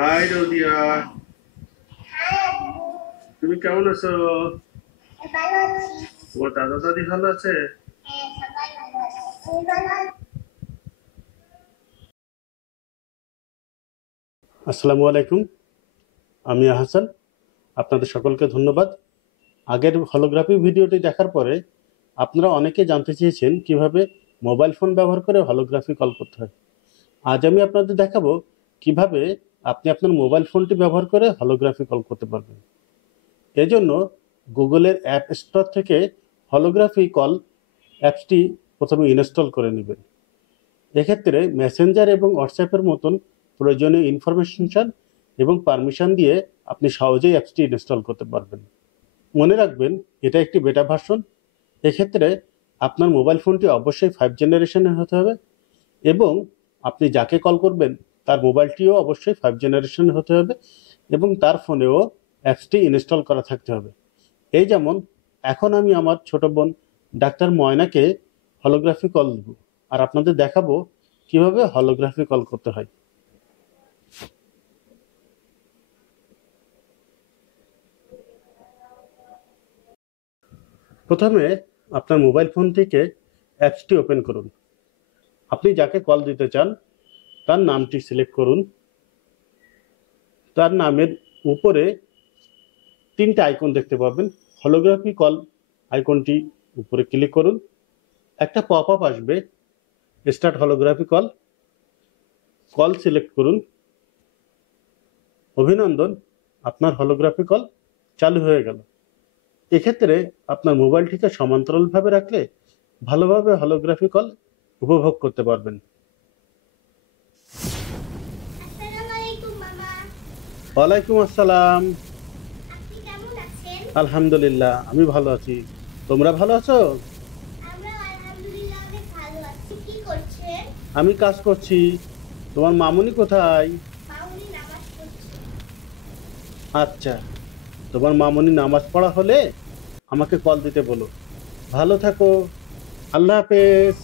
High রোদিয়া, তুমি কেমন আছো? তোমার দাদা দাদি ভালো আছে? আসসালামু আলাইকুম, আমি আহসান। আপনাদের সকলকে ধন্যবাদ। আগের হলোগ্রাফি ভিডিওটি দেখার পরে আপনারা অনেকে জানতে চেয়েছেন কিভাবে মোবাইল ফোন ব্যবহার করে হলোগ্রাফি কল করতে হয়। আজ আমি আপনাদের দেখাবো কিভাবে আপনি আপনার মোবাইল ফোনটি ব্যবহার করে হলোগ্রাফি কল করতে পারবেন। এজন্য গুগলের অ্যাপ স্টোর থেকে হলোগ্রাফি কল অ্যাপসটি প্রথমে ইনস্টল করে নেবেন। এক্ষেত্রে মেসেঞ্জার এবং হোয়াটসঅ্যাপের মতন প্রয়োজনীয় ইনফরমেশন এবং পারমিশন দিয়ে আপনি সহজেই অ্যাপসটি ইনস্টল করতে পারবেন। মনে রাখবেন, এটা একটি বেটা ভার্সন। এক্ষেত্রে আপনার মোবাইল ফোনটি অবশ্যই 5 জেনারেশনের হতে হবে এবং আপনি যাকে কল করবেন তার মোবাইলটিও অবশ্যই 5 জেনারেশনের হতে হবে এবং তার ফোনেও অ্যাপসটি ইনস্টল করা থাকতে হবে। এই যেমন এখন আমি আমার ছোট বোন ডাক্তার ময়নাকে হলোগ্রাফি কল দেব আর আপনাদের দেখাবো কিভাবে হলোগ্রাফি কল করতে হয়। প্রথমে আপনার মোবাইল ফোন থেকে অ্যাপসটি ওপেন করুন। আপনি যাকে কল দিতে চান তার নামটি সিলেক্ট করুন। তার নামের উপরে 3টে আইকন দেখতে পাবেন। হলোগ্রাফি কল আইকনটি উপরে ক্লিক করুন। একটা পপ আপ আসবে, start holography call. Call select করুন। অভিনন্দন, আপনার হলোগ্রাফি কল চালু হয়ে গেল। এক্ষেত্রে আপনার মোবাইলটিকে সমান্তরালভাবে রাখলে ভালোভাবে হলোগ্রাফি কল উপভোগ করতে পারবেন। ওয়ালাইকুম আসসালাম। আলহামদুলিল্লাহ, আমি ভালো আছি। তোমরা ভালো আছো? আমি কাজ করছি। তোমার মামুনি কোথায়? আচ্ছা, তোমার মামুনি নামাজ পড়া হলে আমাকে কল দিতে বলো। ভালো থাকো, আল্লাহ হাফেজ।